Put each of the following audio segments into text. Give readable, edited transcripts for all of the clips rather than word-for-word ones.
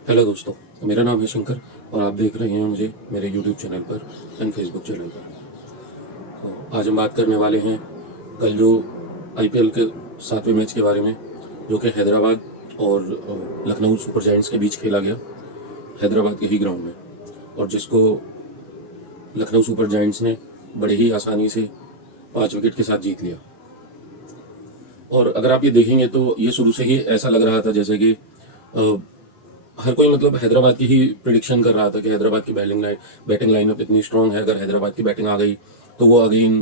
Hello दोस्तों, मेरा नाम है शंकर और आप देख रहे हैं मुझे मेरे यूट्यूब चैनल पर एंड फेसबुक चैनल पर। तो आज हम बात करने वाले हैं कल जो आईपीएल के 7वें मैच के बारे में, जो कि हैदराबाद और लखनऊ सुपर जायंट्स के बीच खेला गया हैदराबाद के ही ग्राउंड में, और जिसको लखनऊ सुपर जायंट्स ने बड़े ही आसानी से 5 विकेट के साथ जीत लिया। और अगर आप ये देखेंगे तो ये शुरू से ही ऐसा लग रहा था जैसे कि हर कोई मतलब हैदराबाद की ही प्रिडिक्शन कर रहा था कि हैदराबाद की बैटिंग लाइनअप इतनी स्ट्रांग है, अगर हैदराबाद की बैटिंग आ गई तो वो अगेन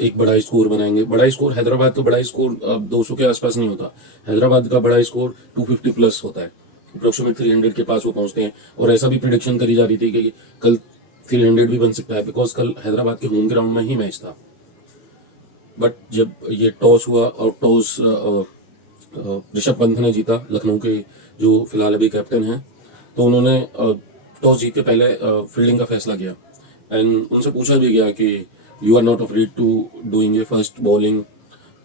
एक बड़ा स्कोर बनाएंगे। बड़ा स्कोर हैदराबाद का बड़ा स्कोर 200 के आसपास नहीं होता। हैदराबाद का बड़ा स्कोर 250 प्लस होता है, अप्रोक्सीमेट 300 के पास वो पहुंचते हैं। और ऐसा भी प्रिडिक्शन करी जा रही थी कि कल 300 भी बन सकता है, बिकॉज कल हैदराबाद के होम ग्राउंड में ही मैच था। बट जब ये टॉस हुआ और टॉस ऋषभ पंत ने जीता, लखनऊ के जो फिलहाल अभी कैप्टन हैं, तो उन्होंने टॉस जीत के पहले फील्डिंग का फैसला किया। एंड उनसे पूछा भी गया कि you are not afraid to doing a first bowling.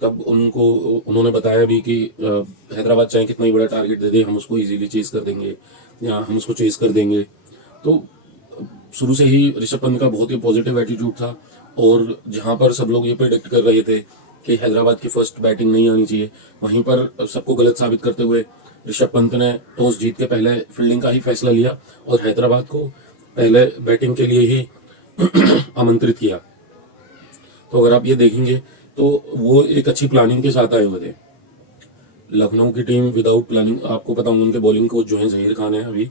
तब उन्होंने बताया भी कि हैदराबाद चाहे कितना ही बड़ा टारगेट दे दे, हम उसको इजीली चेस कर देंगे या हम उसको चेस कर देंगे। तो शुरू से ही ऋषभ पंत का बहुत ही पॉजिटिव एटीट्यूड था। और जहां पर सब लोग ये प्रेडिक्ट कर रहे थे कि हैदराबाद की फर्स्ट बैटिंग नहीं आनी चाहिए, वहीं पर सबको गलत साबित करते हुए ऋषभ पंत ने टॉस जीत के पहले फील्डिंग का ही फैसला लिया और हैदराबाद को पहले बैटिंग के लिए ही आमंत्रित किया। तो अगर आप ये देखेंगे तो वो एक अच्छी प्लानिंग के साथ आए हुए थे। लखनऊ की टीम विदाउट प्लानिंग, आपको पता होगा उनके बॉलिंग कोच जो है जहीर खान है अभी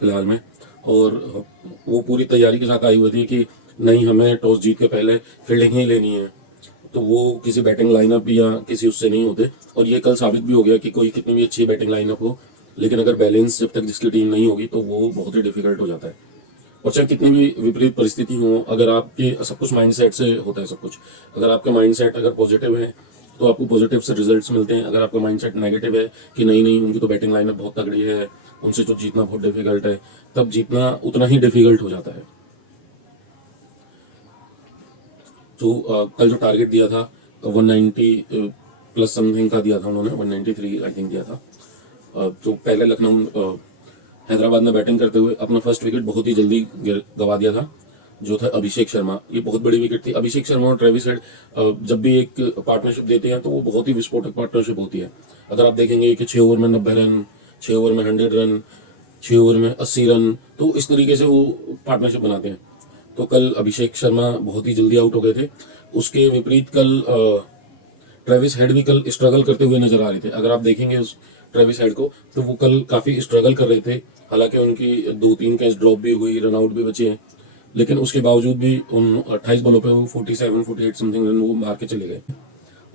फिलहाल में, और वो पूरी तैयारी के साथ आई हुई थी कि नहीं, हमें टॉस जीत के पहले फील्डिंग ही लेनी है। तो वो किसी बैटिंग लाइनअप या किसी उससे नहीं होते। और ये कल साबित भी हो गया कि कोई कितनी भी अच्छी बैटिंग लाइनअप हो, लेकिन अगर बैलेंस जब तक जिसकी टीम नहीं होगी तो वो बहुत ही डिफिकल्ट हो जाता है। और चाहे कितनी भी विपरीत परिस्थिति हो, अगर आपके सब कुछ माइंडसेट से होता है सब कुछ। अगर आपका माइंडसेट अगर पॉजिटिव है तो आपको पॉजिटिव से रिजल्ट्स मिलते हैं। अगर आपका माइंडसेट नेगेटिव है कि नहीं नहीं उनकी तो बैटिंग लाइनअप बहुत तगड़ी है, उनसे तो जीतना बहुत डिफिकल्ट है, तब जीतना उतना ही डिफिकल्ट हो जाता है। तो कल जो टारगेट दिया था 190 प्लस समथिंग का दिया था उन्होंने, 193 आई थिंक दिया था। तो पहले लखनऊ हैदराबाद में बैटिंग करते हुए अपना फर्स्ट विकेट बहुत ही जल्दी गवा दिया था, जो था अभिषेक शर्मा। ये बहुत बड़ी विकेट थी। अभिषेक शर्मा और ट्रेविस हेड जब भी एक पार्टनरशिप देते हैं तो वो बहुत ही विस्फोटक पार्टनरशिप होती है। अगर आप देखेंगे कि 6 ओवर में 90 रन, 6 ओवर में 100 रन, 6 ओवर में 80 रन, तो इस तरीके से वो पार्टनरशिप बनाते हैं। तो कल अभिषेक शर्मा बहुत ही जल्दी आउट हो गए थे। उसके विपरीत कल ट्रेविस हेड भी कल स्ट्रगल करते हुए नजर आ रहे थे। अगर आप देखेंगे उस ट्रेविस हेड को तो वो कल काफी स्ट्रगल कर रहे थे। हालांकि उनकी 2-3 कैच ड्रॉप भी हुई, रनआउट भी बचे हैं, लेकिन उसके बावजूद भी उन 28 बॉलों पे वो 47-48 समथिंग रन वो मार के चले गए।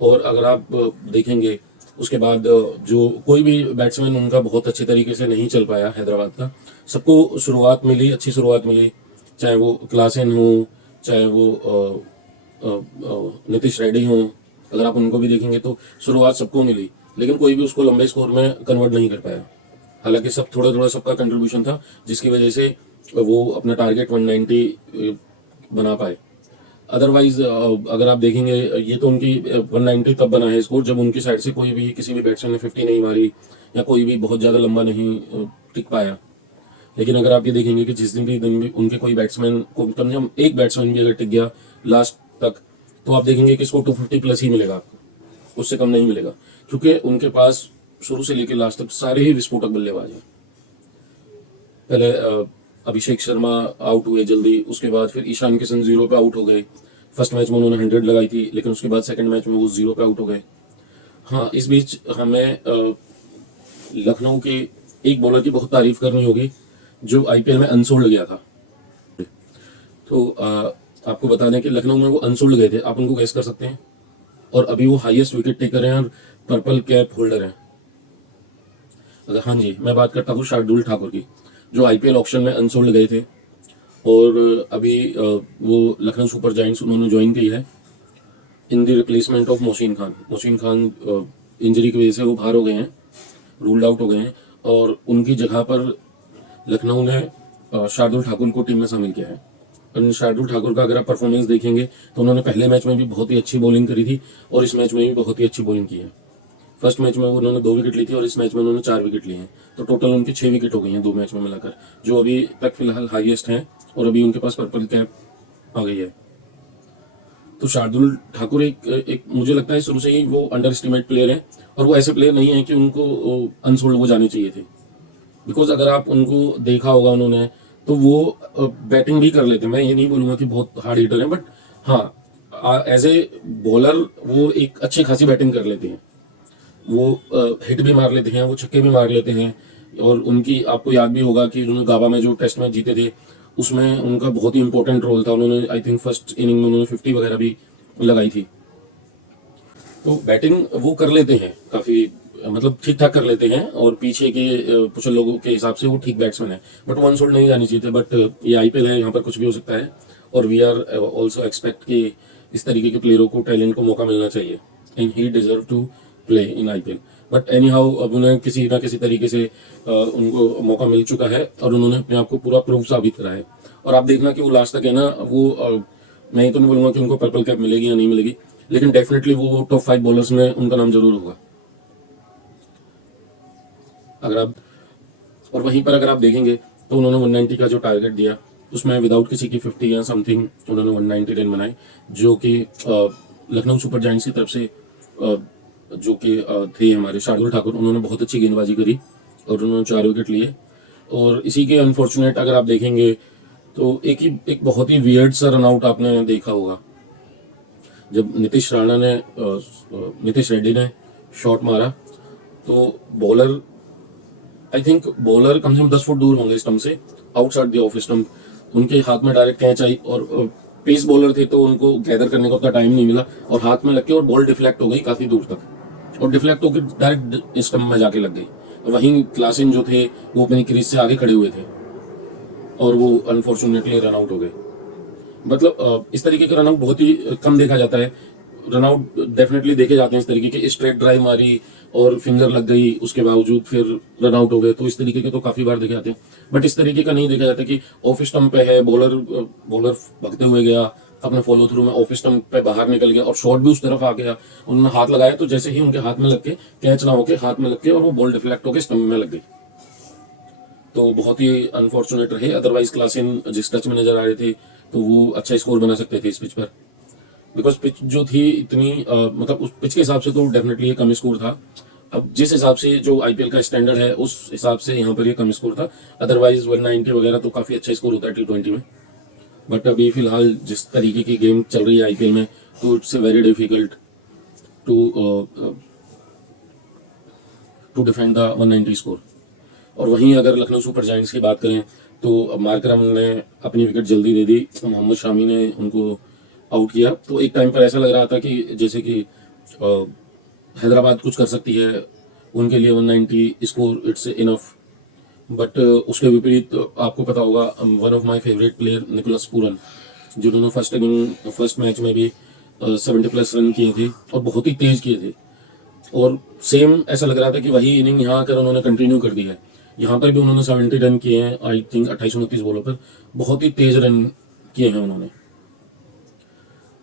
और अगर आप देखेंगे उसके बाद जो कोई भी बैट्समैन उनका बहुत अच्छे तरीके से नहीं चल पाया हैदराबाद का। सबको शुरुआत मिली, अच्छी शुरुआत मिली, चाहे वो क्लासेन हो, चाहे वो नीतीश रेड्डी हो। अगर आप उनको भी देखेंगे तो शुरुआत सबको मिली, लेकिन कोई भी उसको लंबे स्कोर में कन्वर्ट नहीं कर पाया। हालांकि सब थोड़ा थोड़ा सबका कंट्रीब्यूशन था, जिसकी वजह से वो अपना टारगेट 190 बना पाए। अदरवाइज अगर आप देखेंगे ये तो उनकी 190 तब बना है स्कोर जब उनकी साइड से कोई भी किसी भी बैट्समैन ने 50 नहीं मारी या कोई भी बहुत ज़्यादा लंबा नहीं टिक पाया। लेकिन अगर आप ये देखेंगे कि जिस दिन भी उनके कोई बैट्समैन को कम से कम एक बैट्समैन भी अगर टिक गया लास्ट तक, तो आप देखेंगे कि इसको 250 प्लस ही मिलेगा आपको, उससे कम नहीं मिलेगा। क्योंकि उनके पास शुरू से लेकर लास्ट तक सारे ही विस्फोटक बल्लेबाज हैं। पहले अभिषेक शर्मा आउट हुए जल्दी, उसके बाद फिर ईशान किशन 0 पे आउट हो गए। फर्स्ट मैच में उन्होंने 100 लगाई थी, लेकिन उसके बाद सेकंड मैच में वो 0 पे आउट हो गए। हाँ, इस बीच हमें लखनऊ के एक बॉलर की बहुत तारीफ करनी होगी जो आईपीएल में अनसोल्ड गया था। तो आपको बता दें कि लखनऊ में वो अनसोल्ड गए थे, आप उनको गैस कर सकते हैं। और अभी वो हाईएस्ट विकेट टेकर हैं और पर्पल कैप होल्डर हैं। अगर हाँ जी, मैं बात करता हूँ शार्दुल ठाकुर की, जो आईपीएल ऑक्शन में अनसोल्ड गए थे। और अभी वो लखनऊ सुपर जायंट्स उन्होंने ज्वाइन की है in the replacement of Mohsin Khan. Mohsin Khan injury की वजह से वो बाहर हो गए हैं, रूल्ड आउट हो गए हैं, और उनकी जगह पर लखनऊ ने शार्दुल ठाकुर को टीम में शामिल किया है। और शार्दुल ठाकुर का अगर आप परफॉर्मेंस देखेंगे तो उन्होंने पहले मैच में भी बहुत ही अच्छी बॉलिंग करी थी और इस मैच में भी बहुत ही अच्छी बॉलिंग की है। फर्स्ट मैच में उन्होंने 2 विकेट ली थी और इस मैच में उन्होंने 4 विकेट लिए हैं, तो टोटल उनकी 6 विकेट हो गई हैं 2 मैच में मिलाकर, जो अभी तक फिलहाल हाईएस्ट हैं, और अभी उनके पास पर्पल कैप आ गई है। तो शार्दुल ठाकुर एक मुझे लगता है शुरू से ही वो अंडर एस्टिमेट प्लेयर है, और वो ऐसे प्लेयर नहीं है कि उनको अनसोल्ड वो जाने चाहिए थे। बिकॉज अगर आप उनको देखा होगा उन्होंने, तो वो बैटिंग भी कर लेते हैं। मैं ये नहीं बोलूंगा कि बहुत हार्ड हिटर है, बट हाँ एज ए बॉलर वो एक अच्छी खासी बैटिंग कर लेते हैं। वो हिट भी मार लेते हैं, वो छक्के भी मार लेते हैं, और उनकी आपको याद भी होगा कि उन्होंने गाबा में जो टेस्ट मैच जीते थे उसमें उनका बहुत ही इंपॉर्टेंट रोल था। उन्होंने आई थिंक फर्स्ट इनिंग में उन्होंने 50 वगैरह भी लगाई थी। तो बैटिंग वो कर लेते हैं काफी, मतलब ठीक ठाक कर लेते हैं, और पीछे के कुछ लोगों के हिसाब से वो ठीक बैट्समैन है, बट वन सोल्ड नहीं जानी चाहिए थे। बट ये आईपीएल है, यहाँ पर कुछ भी हो सकता है, और वी आर ऑल्सो एक्सपेक्ट कि इस तरीके के प्लेयरों को, टैलेंट को मौका मिलना चाहिए, and he deserve to play in IPL. But anyhow अब उन्हें किसी ना किसी तरीके से उनको मौका मिल चुका है, और उन्होंने अपने आप को पूरा प्रूफ साबित करा है। और आप देखना कि वो लास्ट तक है ना, वो मैं ये तो नहीं बोलूंगा कि उनको पर्पल कैप मिलेगी या नहीं मिलेगी, लेकिन डेफिनेटली वो टॉप 5 बॉलर्स में उनका नाम जरूर होगा। अगर आप और वहीं पर अगर आप देखेंगे तो उन्होंने 190 का जो टारगेट दिया उसमें विदाउट किसी की 50 या समथिंग उन्होंने 190 रन बनाए, जो कि लखनऊ सुपर जायंट्स की तरफ से जो कि थे हमारे शार्दुल ठाकुर, उन्होंने बहुत अच्छी गेंदबाजी करी और उन्होंने 4 विकेट लिए। और इसी के अनफॉर्चुनेट अगर आप देखेंगे तो एक बहुत ही वियर्ड सा रनआउट आपने देखा होगा, जब नीतीश रेड्डी ने शॉट मारा, तो बॉलर आई थिंक बॉलर कम से कम 10 फुट दूर होंगे स्टंप से, आउटसाइड द ऑफ स्टंप, उनके हाथ में डायरेक्ट कैच आई, और पेस बॉलर थे तो उनको गैदर करने का उतना टाइम नहीं मिला, और हाथ में लग के और बॉल डिफ्लेक्ट हो गई काफी दूर तक, और डिफ्लेक्ट होकर डायरेक्ट स्टंप में जाके लग गई। वहीं क्लासिन जो थे वो अपनी क्रीज से आगे खड़े हुए थे, और वो अनफॉर्चुनेटली रन आउट हो गए। मतलब इस तरीके का रनआउट बहुत ही कम देखा जाता है। रनआउट डेफिनेटली देखे जाते हैं इस तरीके के, स्ट्रेट ड्राइव मारी और फिंगर लग गई उसके बावजूद फिर रनआउट हो गए, तो इस तरीके के तो काफी बार देखे जाते हैं। बट इस तरीके का नहीं देखा जाता कि ऑफ स्टंप पे है, बॉलर भागते हुए गया अपने फॉलो थ्रू में, ऑफ स्टंप पे बाहर निकल गया और शॉट भी उस तरफ आ गया, उन्होंने हाथ लगाया तो जैसे ही उनके हाथ में लग के, कैच ना होके हाथ में लग के, और वो बॉल डिफ्लेक्ट होकर स्टंप में लग गई। तो बहुत ही अनफॉर्चुनेट रहे, अदरवाइज क्लासिन जिस टच में नजर आ रहे थे तो वो अच्छा स्कोर बना सकते थे इस पिच पर। बिकॉज पिच जो थी इतनी मतलब उस पिच के हिसाब से तो डेफिनेटली ये कम स्कोर था। अब जिस हिसाब से जो आईपीएल का स्टैंडर्ड है उस हिसाब से यहाँ पर ये कम स्कोर था, अदरवाइज 190 वगैरह तो काफी अच्छा स्कोर होता है T20 में। बट अभी फिलहाल जिस तरीके की गेम चल रही है आईपीएल में, तो it's very difficult to defend the 190 score. और वहीं अगर लखनऊ सुपर जायंट्स की बात करें तो मार्करम ने अपनी विकेट जल्दी दे दी, तो मोहम्मद शामी ने उनको आउट किया। तो एक टाइम पर ऐसा लग रहा था कि जैसे कि हैदराबाद कुछ कर सकती है, उनके लिए 190 स्कोर इट्स इनफ। बट उसके विपरीत आपको पता होगा, one of my favourite player Nicholas Pooran, जिन्होंने फर्स्ट मैच में भी 70+ रन किए थे और बहुत ही तेज किए थे, और सेम ऐसा लग रहा था कि वही इनिंग यहाँ आकर उन्होंने कंटिन्यू कर दी है। यहाँ पर भी उन्होंने 70 रन किए हैं आई थिंक 28-29 बॉलों पर, बहुत ही तेज रन किए हैं उन्होंने।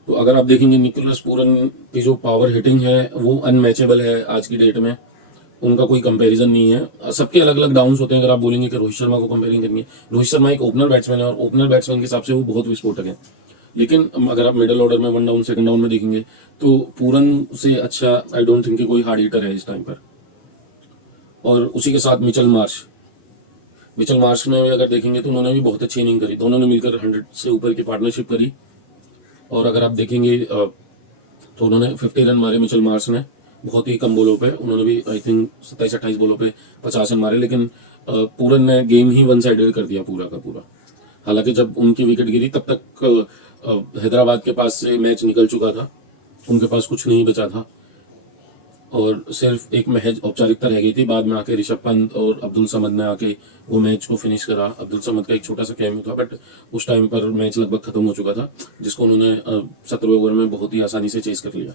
तो अगर आप देखेंगे निकोलस पूरन की जो पावर हिटिंग है वो अनमैचेबल है आज की डेट में, उनका कोई कंपैरिजन नहीं है। सबके अलग अलग डाउन्स होते हैं। अगर आप बोलेंगे कि रोहित शर्मा को कंपेयरिंग करेंगे, रोहित शर्मा एक ओपनर बैट्समैन है और ओपनर बैट्समैन के हिसाब से वो बहुत विस्फोटक है, लेकिन अगर आप मिडिल ऑर्डर में 1 डाउन 2nd डाउन में देखेंगे तो पूरन से अच्छा आई डोंट थिंक कि कोई हार्ड हिटर है इस टाइम पर। और उसी के साथ मिचेल मार्श में अगर देखेंगे तो उन्होंने भी बहुत अच्छी इनिंग करी, दोनों ने मिलकर 100 से ऊपर की पार्टनरशिप करी। और अगर आप देखेंगे तो उन्होंने 50 रन मारे मिचेल मार्श ने, बहुत ही कम बॉलों पे, उन्होंने भी आई थिंक 27-28 बॉलों पे 50 रन मारे, लेकिन पूरन ने गेम ही वन साइडेड कर दिया पूरा का पूरा। हालांकि जब उनकी विकेट गिरी तब तक हैदराबाद के पास से मैच निकल चुका था, उनके पास कुछ नहीं बचा था और सिर्फ एक महज औपचारिकता रह गई थी। बाद में आके ऋषभ पंत और अब्दुल समद ने आके वो मैच को फिनिश करा। अब्दुल समद का एक छोटा सा कैमियो था, बट उस टाइम पर मैच लगभग खत्म हो चुका था, जिसको उन्होंने 17वें ओवर में बहुत ही आसानी से चेस कर लिया।